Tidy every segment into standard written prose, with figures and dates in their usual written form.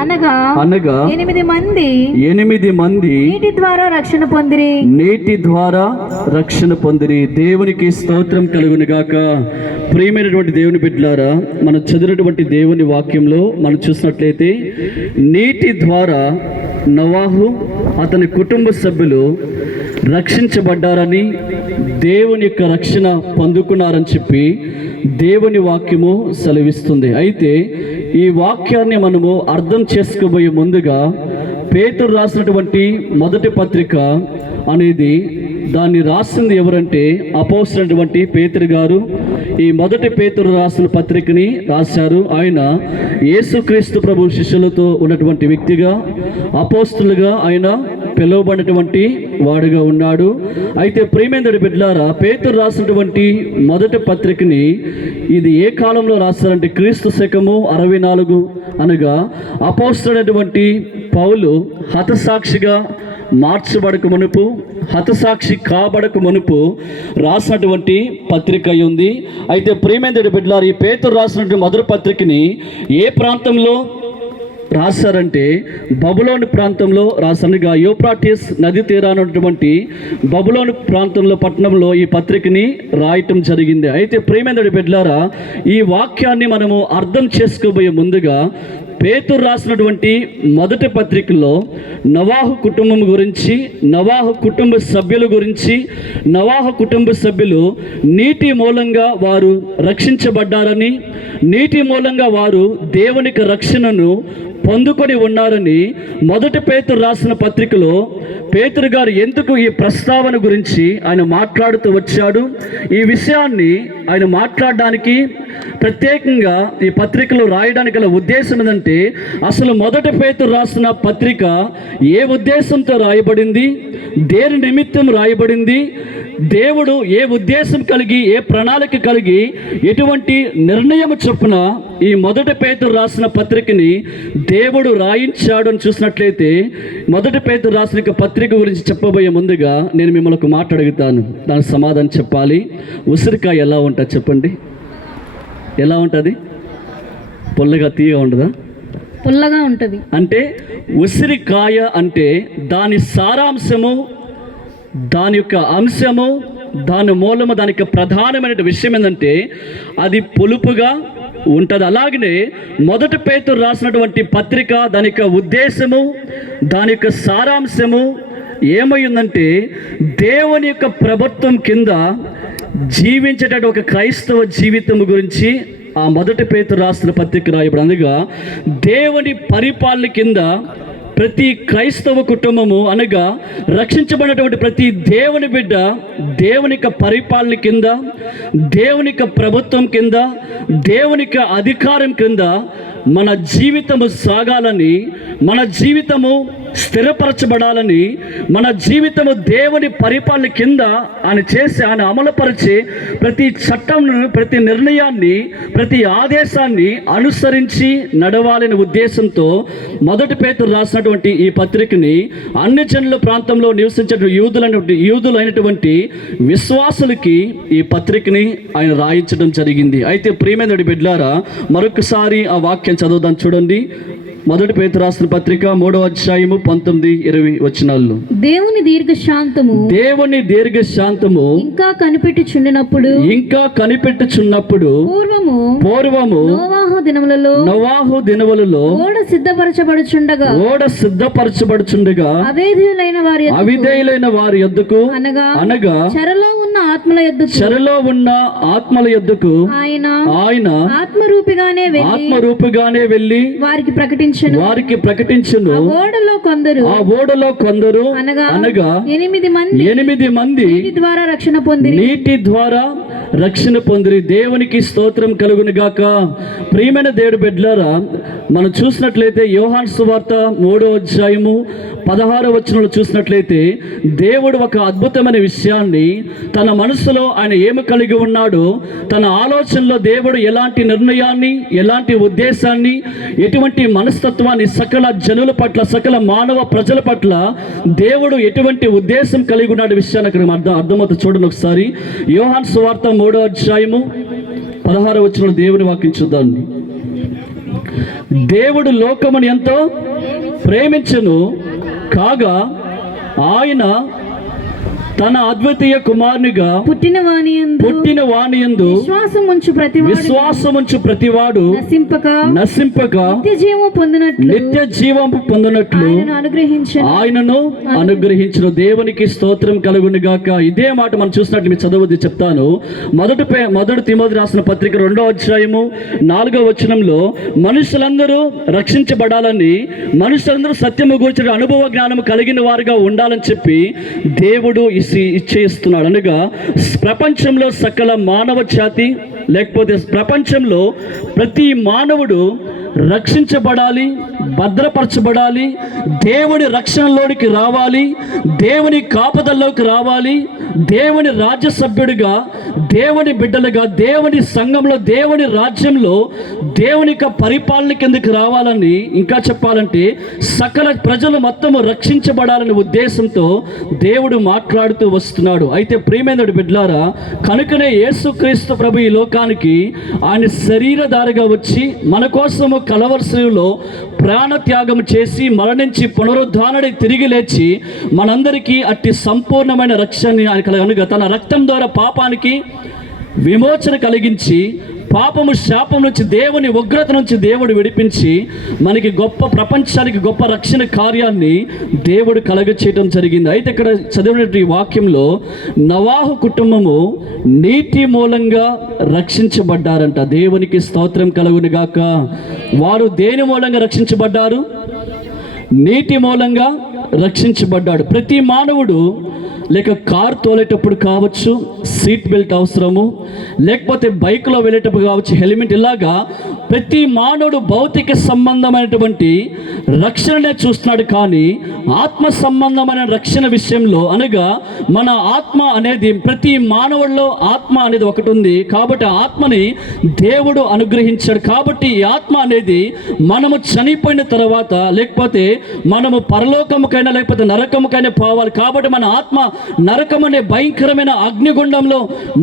అనగా అనగా 8 మంది 8 మంది నీటి ద్వారా రక్షణ పొందిరి. నీటి ద్వారా రక్షణ పొందిరి. దేవునికి స్తోత్రం కలుగును గాక. ప్రియమైనటువంటి దేవుని బిడ్డలారా, మనం చదివినటువంటి దేవుని వాక్యంలో మనం చూసినట్లయితే నీటి ద్వారా నోవాహు అతని కుటుంబ సభ్యులు రక్షించబడ్డారని, దేవుని యొక్క రక్షణ పొందుకున్నారని చెప్పి దేవుని వాక్యము సెలవిస్తుంది. అయితే ఈ వాక్యాన్ని మనము అర్థం చేసుకోబోయే ముందుగా పేతురు రాసినటువంటి మొదటి పత్రిక అనేది, దాన్ని రాసింది ఎవరంటే అపోస్తలుడైనటువంటి పేతురు గారు. ఈ మొదటి పేతురు రాసిన పత్రికని రాశారు. ఆయన యేసుక్రీస్తు ప్రభు శిష్యులతో ఉన్నటువంటి వ్యక్తిగా, అపోస్తలుగా ఆయన పిలువబడినటువంటి వాడుగా ఉన్నాడు. అయితే ప్రియమైనటువంటి బిడ్డలారా, పేతురు రాసినటువంటి మొదటి పత్రికని ఇది ఏ కాలంలో రాస్తారంటే క్రీస్తు శకము 64 అనగా అపోస్తలుడైనటువంటి పౌలు హతసాక్షిగా మార్చబడక మునుపు, హతసాక్షి కాబడక మునుపు రాసినటువంటి పత్రిక ఉంది. అయితే ప్రియమైనటువంటి బిడ్డలారా, ఈ పేతురు రాసినటువంటి మొదటి పత్రికని ఏ ప్రాంతంలో రాశారంటే బబులోను ప్రాంతంలో రాసనగా యూఫ్రటీస్ నది తీరానటువంటి బబులోను ప్రాంతంలో పట్టణంలో ఈ పత్రికని రాయటం జరిగింది. అయితే ప్రియమైనటువంటి బిడ్డలారా, ఈ వాక్యాన్ని మనము అర్థం చేసుకోబోయే ముందుగా పేతురు రాసినటువంటి మొదటి పత్రికలో నోవాహు కుటుంబం గురించి, నోవాహు కుటుంబ సభ్యుల గురించి, నోవాహు కుటుంబ సభ్యులు నీటి మూలంగా వారు రక్షించబడ్డారని, నీటి మూలంగా వారు దేవునికి రక్షణను పొందుకొని ఉన్నారని మొదటి పేతురు రాసిన పత్రికలో పేతురు గారు ఎందుకు ఈ ప్రస్తావన గురించి ఆయన మాట్లాడుతూ వచ్చాడు. ఈ విషయాన్ని ఆయన మాట్లాడడానికి ప్రత్యేకంగా ఈ పత్రికలో రాయడానికి గల ఉద్దేశం ఏంటంటే, అసలు మొదటి పేతురు రాసిన పత్రిక ఏ ఉద్దేశంతో రాయబడింది, దేని నిమిత్తం రాయబడింది, దేవుడు ఏ ఉద్దేశం కలిగి, ఏ ప్రణాళిక కలిగి, ఎటువంటి నిర్ణయం చొప్పున ఈ మొదటి పేతురు రాసిన పత్రికని దేవుడు రాయించాడు అని చూసినట్లయితే, మొదటి పేతురు రాసిన పత్రిక గురించి చెప్పబోయే ముందుగా నేను మిమ్మల్ని ఒక మాట అడుగుతాను, దానికి సమాధానం చెప్పాలి. ఉసిరికాయ ఎలా ఉంటుంది చెప్పండి? ఎలా ఉంటుంది? పుల్లగా తీయగా ఉంటుందా? పుల్లగా ఉంటుంది. అంటే ఉసిరికాయ అంటే దాని సారాంశము, దాని యొక్క అంశము, దాని మూలము, దాని యొక్క ప్రధానమైన విషయం ఏంటంటే అది పులుపుగా ఉంటుంది. అలాగనే మొదటి పేతురు రాసినటువంటి పత్రిక, దాని యొక్క ఉద్దేశము, దాని యొక్క సారాంశము ఏమైందంటే దేవుని యొక్క ప్రభుత్వం కింద జీవించేటటువంటి ఒక క్రైస్తవ జీవితం గురించి ఆ మొదటి పేతురు రాసిన పత్రిక రాయబడి. అనగా దేవుని పరిపాలన కింద ప్రతి క్రైస్తవ కుటుంబము, అనగా రక్షించబడినటువంటి ప్రతి దేవుని బిడ్డ దేవుని యొక్క పరిపాలన కింద, దేవుని యొక్క ప్రభుత్వం కింద, దేవుని యొక్క అధికారం కింద మన జీవితము సాగాలని, మన జీవితము స్థిరపరచబడాలని, మన జీవితము దేవుని పరిపాలన కింద ఆయన అమలుపరిచే ప్రతి చట్టంను, ప్రతి నిర్ణయాన్ని, ప్రతి ఆదేశాన్ని అనుసరించి నడవాలనే ఉద్దేశంతో మొదటి పేతురు రాసినటువంటి ఈ పత్రికని అన్ని జనుల ప్రాంతంలో నివసించే యూదులైనటువంటి విశ్వాసులకి ఈ పత్రికని ఆయన రాయించడం జరిగింది. అయితే ప్రియమైన బిడ్డలారా, మరొకసారి ఆ వాక్యం చదువుదాం. చూడండి, మొదటి పేతురు రాసిన పత్రిక 3వ అధ్యాయము 19-20 వచనాల్లో, దేవుని దీర్ఘశాంతము ఇంకా కనిపెట్టుచున్నప్పుడు పూర్వము నోవాహు దినములలో ఓడ సిద్ధపరచబడుచుండగా అవిధేయులైన వారి యొద్దకు అనగా చెరలో ఉన్న ఆత్మల యొద్దకు ఆయన ఆత్మరూపిగానే వెళ్ళి వారికి ప్రకటించును. ఆ ఓడలో కొందరు అనగా 8 మంది నీటి ద్వారా రక్షణ పొందిరి. దేవునికి స్తోత్రం కలుగును గాక. ప్రియమైన దేవుడి బిడ్డలారా, మనం చూసినట్లయితే యోహాను సువార్త 3వ అధ్యాయము 16వ వచనంలో చూసినట్లయితే దేవుడు ఒక అద్భుతమైన విషయాన్ని తన మనసులో ఆయన ఏమి కలిగి ఉన్నాడో, తన ఆలోచనలో దేవుడు ఎలాంటి నిర్ణయాన్ని, ఎలాంటి ఉద్దేశాన్ని, ఎటువంటి మనస్తత్వాన్ని సకల జనుల పట్ల, సకల మానవ ప్రజల పట్ల దేవుడు ఎటువంటి ఉద్దేశం కలిగి ఉన్నాడు విషయాన్ని అక్కడ అర్థమవుతుంది. చూడండి ఒకసారి యోహాను సువార్త 3వ అధ్యాయము 16వ వచనంలో దేవుని వాక్యం చూద్దాం. దేవుడు లోకమును ఎంతో ప్రేమించెను కాగా ఆయన తన అద్వితీయ కుమారునిగా పుట్టిన వానియందు విశ్వాసముంచు ప్రతివాడు నశింపక నిత్య జీవము పొందినట్లు ఆయనను అనుగ్రహించిన దేవునికి స్తోత్రం కలుగును గాక. ఇదే మాట మనం చూసినట్లు మీరు చదవద్దు చెప్తాను. మొదటి తిమోతి రాసిన పత్రిక 2వ అధ్యాయము 4వ వచనంలో మనుషులందరూ రక్షించబడాలని, మనుషులందరూ సత్యము గురించి అనుభవ జ్ఞానం కలిగిన వారుగా ఉండాలని చెప్పి దేవుడు ఇచ్చేస్తున్నాడు. అనగా ప్రపంచంలో సకల మానవ జాతి లేకపోతే ప్రపంచంలో ప్రతి మానవుడు రక్షించబడాలి, భద్రపరచబడాలి, దేవుని రక్షణలోనికి రావాలి, దేవుని కాపుదల్లోకి రావాలి, దేవుని రాజ్య సభ్యుడిగా, దేవుని బిడ్డలుగా, దేవుని సంఘంలో, దేవుని రాజ్యంలో దేవుని యొక్క పరిపాలన కిందకి రావాలని, ఇంకా చెప్పాలంటే సకల ప్రజలు మొత్తము రక్షించబడాలనే ఉద్దేశంతో దేవుడు మాట్లాడుతూ వస్తున్నాడు. అయితే ప్రియమైన బిడ్డలారా, కనుకనే యేసుక్రీస్తు ప్రభు ఈ లోకానికి ఆయన శరీరధారిగా వచ్చి మన కోసము కలవరలో ప్రాణత్యాగం చేసి మరణించి పునరుద్ధానుడై తిరిగి లేచి మనందరికీ అట్టి సంపూర్ణమైన రక్షణని ఆయన కనుక తన రక్తం ద్వారా పాపానికి విమోచన కలిగించి పాపము శాపం నుంచి దేవుని ఉగ్రత నుంచి దేవుడు విడిపించి మనకి ప్రపంచానికి గొప్ప రక్షణ కార్యాన్ని దేవుడు కలగచేయడం జరిగింది. అయితే ఇక్కడ చదివినటువంటి వాక్యంలో నోవాహు కుటుంబము నీటి మూలంగా రక్షించబడ్డారంట. దేవునికి స్తోత్రం కలుగును గాక. వారు దేని మూలంగా రక్షించబడ్డారు? నీటి మూలంగా రక్షించబడ్డాడు. ప్రతి మానవుడు లేక కార్ తోలేటప్పుడు కావచ్చు సీట్ బెల్ట్ అవసరము, లేకపోతే బైక్లో వెళ్ళేటప్పుడు కావచ్చు హెల్మెట్. ఇలాగా ప్రతి మానవుడు భౌతిక సంబంధమైనటువంటి రక్షణనే చూస్తున్నాడు. కానీ ఆత్మ సంబంధమైన రక్షణ విషయంలో, అనగా మన ఆత్మ అనేది ప్రతి మానవుల్లో ఆత్మ అనేది ఒకటి ఉంది. కాబట్టి ఆత్మని దేవుడు అనుగ్రహించాడు. కాబట్టి ఈ ఆత్మ అనేది మనము చనిపోయిన తర్వాత లేకపోతే మనము పరలోకముకైనా లేకపోతే నరకముకైనా పోవాలి. కాబట్టి మన ఆత్మ నరకం అనే భయంకరమైన అగ్నిగుండంలో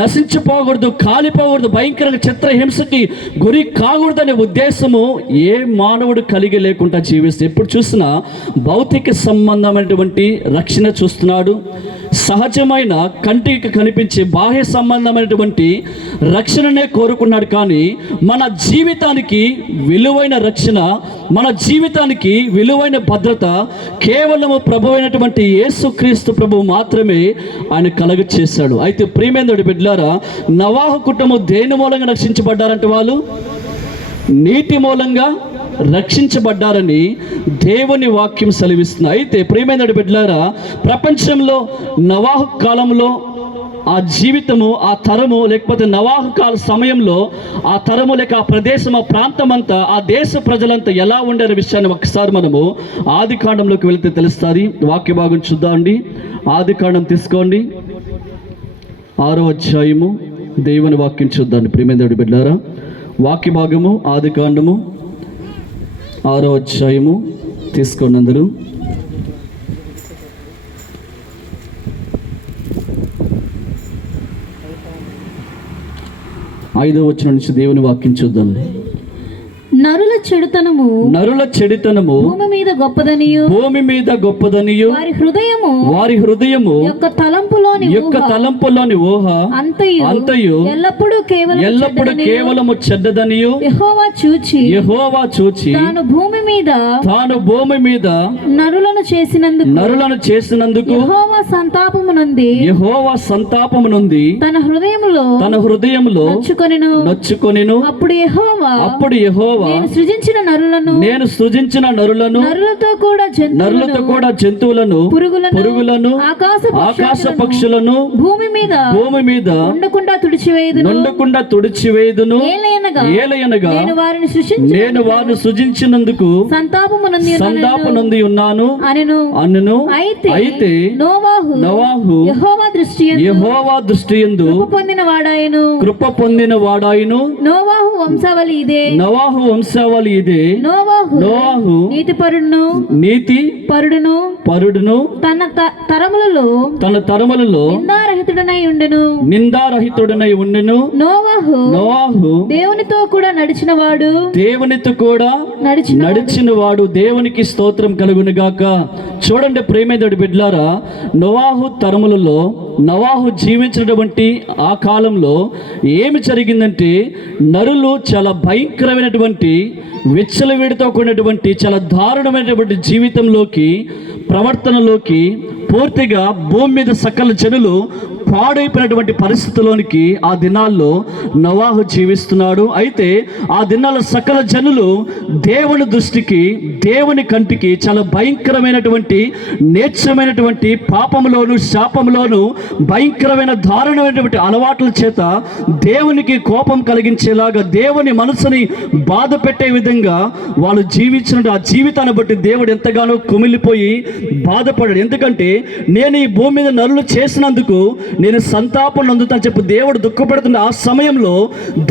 నశించిపోకూడదు, కాలిపోకూడదు, భయంకర చిత్రహింసకి గురి కాకూడదనే ఉద్దేశము ఏ మానవుడు కలిగి లేకుండా జీవిస్తే ఎప్పుడు చూసినా భౌతిక సంబంధమైనటువంటి రక్షణ చూస్తున్నాడు. సహజమైన కంటికి కనిపించే బాహ్య సంబంధమైనటువంటి రక్షణనే కోరుకున్నాడు. కానీ మన జీవితానికి విలువైన రక్షణ, మన జీవితానికి విలువైన భద్రత కేవలము ప్రభు అయినటువంటి యేసుక్రీస్తు ప్రభు మాత్రమే ఆయన కలగ చేశాడు. అయితే ప్రియమైన బిడ్డలారా, నోవాహు కుటుంబం దేని మూలంగా రక్షించబడ్డారంటే వాళ్ళు నీటి మూలంగా రక్షించబడ్డారని దేవుని వాక్యం సెలవిస్తుంది. అయితే ప్రియమైన బిడ్డలారా, ప్రపంచంలో నోవాహు కాలంలో ఆ జీవితము, ఆ తరము లేకపోతే నోవాహు కాల సమయంలో ఆ తరము లేక ఆ ప్రదేశం, ఆ ప్రాంతం అంతా, ఆ దేశ ప్రజలంతా ఎలా ఉండే విషయాన్ని ఒకసారి మనము ఆది కాండంలోకి వెళితే తెలుస్తుంది. వాక్య భాగం చూద్దామండి. ఆది కాండం తీసుకోండి, 6వ అధ్యాయము దేవుని వాక్యం చూద్దాండి. ప్రియమైన బిడ్డలారా, వాక్య భాగము ఆది కాండము 6వ అధ్యాయము తీసుకోండి అందరూ. 5వ వచనం నుంచి దేవుని వాక్యం చూద్దాం. నరుల చెడుతనము భూమి మీద గొప్పదనియు వారి హృదయము యొక్క తలంపులోని ఊహ అంతయు ఎల్లప్పుడూ కేవలము చెడ్డదనియు యెహోవా చూచి తాను భూమి మీద నరులను చేసినందుకు యెహోవా సంతాపము నొంది తన హృదయములో నొచ్చుకొనెను. అప్పుడు యెహోవా నేను సృజించిన నరులను నరులతో కూడా జంతువులను పురుగులను ఆకాశ పక్షులను భూమి మీద ఉండకుండా తుడిచివేయుదును. ఏలయనగా నేను వారిని సృజించినందుకు సంతాపము నొంది ఉన్నాను అనెను. అయితే నోవాహు యెహోవా దృష్టి యందు కృప పొందిన వాడాయను. నోవాహు వంశావళి ఇదే. నోవాహు నీతి పరుడును తన తరములలో నిందారహితుడనై ఉండెను. నోవాహు దేవునితో కూడా నడిచిన వాడు. దేవునికి స్తోత్రం కలుగును గాక. చూడండి ప్రేమేదడి బిడ్లారా, నోవాహు తరములలో నోవాహు జీవించినటువంటి ఆ కాలంలో ఏమి జరిగిందంటే, నరులు చాలా భయంకరమైనటువంటి విచ్చలవిడితో కూడినటువంటి చాలా దారుణమైనటువంటి జీవితంలోకి, ప్రవర్తనలోకి, పూర్తిగా భూమి మీద సకల జనులు పాడైపోయినటువంటి పరిస్థితిలోనికి ఆ దినాల్లో నోవాహు జీవిస్తున్నాడు. అయితే ఆ దినాల్లో సకల జనులు దేవుని దృష్టికి, దేవుని కంటికి చాలా భయంకరమైనటువంటి, నీచమైనటువంటి పాపంలోను, శాపంలోను, భయంకరమైన దారుణమైనటువంటి అలవాట్ల చేత దేవునికి కోపం కలిగించేలాగా, దేవుని మనసుని బాధ పెట్టే విధంగా వాళ్ళు జీవించిన ఆ జీవితాన్ని బట్టి దేవుడు ఎంతగానో కుమిలిపోయి బాధపడాడు. ఎందుకంటే నేను ఈ భూమి మీద నరులు చేసినందుకు నేను సంతాపం నందుతాను చెప్పి దేవుడు దుఃఖపడుతున్న ఆ సమయంలో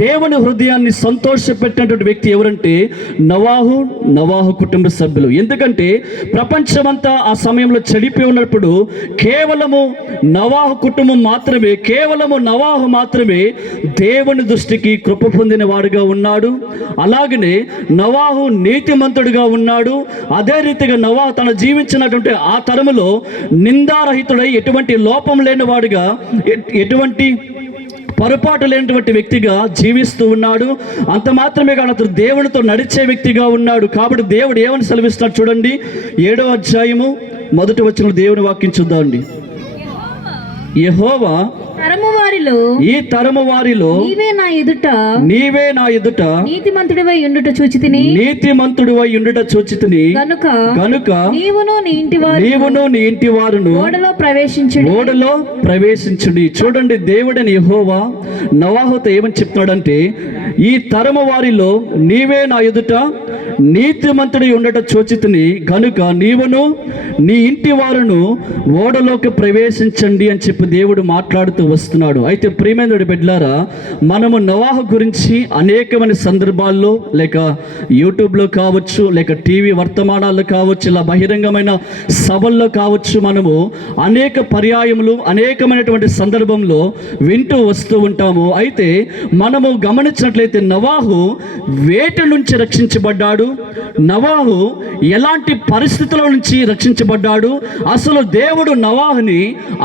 దేవుని హృదయాన్ని సంతోషపెట్టినటువంటి వ్యక్తి ఎవరంటే నోవాహు కుటుంబ సభ్యులు. ఎందుకంటే ప్రపంచమంతా ఆ సమయంలో చెడిపోయి ఉన్నప్పుడు కేవలము నోవాహు కుటుంబం మాత్రమే, కేవలము నోవాహు మాత్రమే దేవుని దృష్టికి కృప పొందిన వాడుగా ఉన్నాడు. అలాగనే నోవాహు నీతిమంతుడిగా ఉన్నాడు. అదే రీతిగా నోవాహు తను జీవించినటువంటి ఆ తరములో నిందారహితుడై, ఎటువంటి లోపం లేని వాడుగా, ఎటువంటి పొరపాటు లేనటువంటి వ్యక్తిగా జీవిస్తూ ఉన్నాడు. అంత మాత్రమే కాదు, అతను దేవునితో నడిచే వ్యక్తిగా ఉన్నాడు. కాబట్టి దేవుడు ఏమని సెలవిస్తాడు చూడండి, 7వ అధ్యాయము 1వ వచనంలో దేవుని వాక్యం చూద్దామండి. యెహోవా ఈ తరము వారిలో నీవే నా ఎదుట నీతిమంతుడివై ఉండుట చూచితిని గనుక నీవును నీ ఇంటి వారును ఓడలో ప్రవేశించుడి. చూడండి, దేవుడని యెహోవా నోవాహుతో ఏమని చెప్తున్నాడంటే, ఈ తరము వారిలో నీవే నా ఎదుట నీతిమంతుడి ఉండట చూచితిని గనుక నీవును నీ ఇంటి వారును ఓడలోకి ప్రవేశించండి అని చెప్పి దేవుడు మాట్లాడుతూ వస్తున్నాడు. అయితే ప్రియమైన బిడ్డలారా, మనము నోవాహు గురించి అనేకమైన సందర్భాల్లో, లేక యూట్యూబ్లో కావచ్చు, లేక టీవీ వర్తమానాల్లో కావచ్చు, ఇలా బహిరంగమైన సభల్లో కావచ్చు, మనము అనేక పర్యాయములు, అనేకమైనటువంటి సందర్భంలో వింటూ వస్తూ ఉంటాము. అయితే మనము గమనించినట్లయితే నోవాహు వేట నుంచి రక్షించబడ్డాడు. నోవాహు ఎలాంటి పరిస్థితుల నుంచి రక్షించబడ్డాడు? అసలు దేవుడు నోవాహుని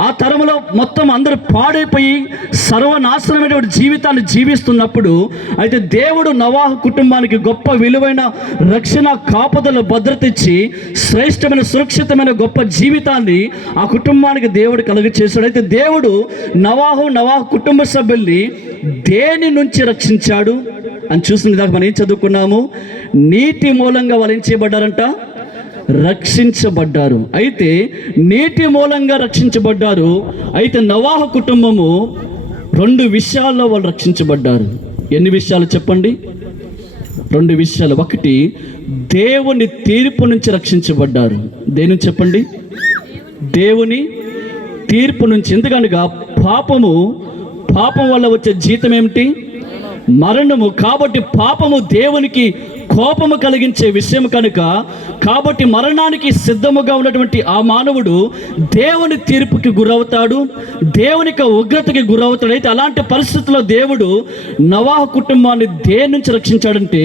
ఆ తరములో మొత్తం అందరూ పాడైపోయి సర్వనాశనమైనటువంటి జీవితాన్ని జీవిస్తున్నప్పుడు, అయితే దేవుడు నోవాహు కుటుంబానికి గొప్ప విలువైన రక్షణ, కాపుదల, భద్రత ఇచ్చి శ్రేష్టమైన, సురక్షితమైన గొప్ప జీవితాన్ని ఆ కుటుంబానికి దేవుడు కలుగచేశాడు. అయితే దేవుడు నోవాహు కుటుంబ సభ్యుల్ని దేని నుంచి రక్షించాడు అని చూసిన దాకా మనం ఏం చదువుకున్నాము? నీటి మూలంగా వాళ్ళు ఏం చేయబడ్డారంట? రక్షించబడ్డారు. అయితే నీటి మూలంగా రక్షించబడ్డారు. అయితే నోవాహు కుటుంబము 2 విషయాల్లో వాళ్ళు రక్షించబడ్డారు. ఎన్ని విషయాలు చెప్పండి? 2 విషయాలు. ఒకటి, దేవుని తీర్పు నుంచి రక్షించబడ్డారు. దేని చెప్పండి? దేవుని తీర్పు నుంచి. ఎందుకనగా పాపం వల్ల వచ్చే జీతం ఏమిటి? మరణము. కాబట్టి పాపము దేవునికి కోపము కలిగించే విషయం కనుక, కాబట్టి మరణానికి సిద్ధముగా ఉన్నటువంటి ఆ మానవుడు దేవుని తీర్పుకి గురవుతాడు, దేవుని ఉగ్రతకి గురవుతాడు. అయితే అలాంటి పరిస్థితుల్లో దేవుడు నోవాహు కుటుంబాన్ని దేని నుంచి రక్షించాడంటే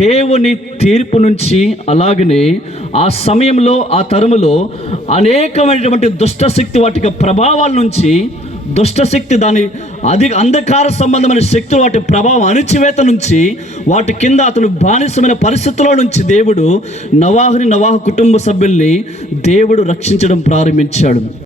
దేవుని తీర్పు నుంచి. అలాగనే ఆ సమయంలో, ఆ తరములో అనేకమైనటువంటి దుష్టశక్తి, వాటి ప్రభావాల నుంచి, దుష్టశక్తి, దాని అంధకార సంబంధమైన శక్తులు, వాటి ప్రభావం, అణిచివేత నుంచి, వాటి కింద అతను బానిసమైన పరిస్థితుల్లో నుంచి దేవుడు నోవాహు కుటుంబ సభ్యుల్ని దేవుడు రక్షించడం ప్రారంభించాడు.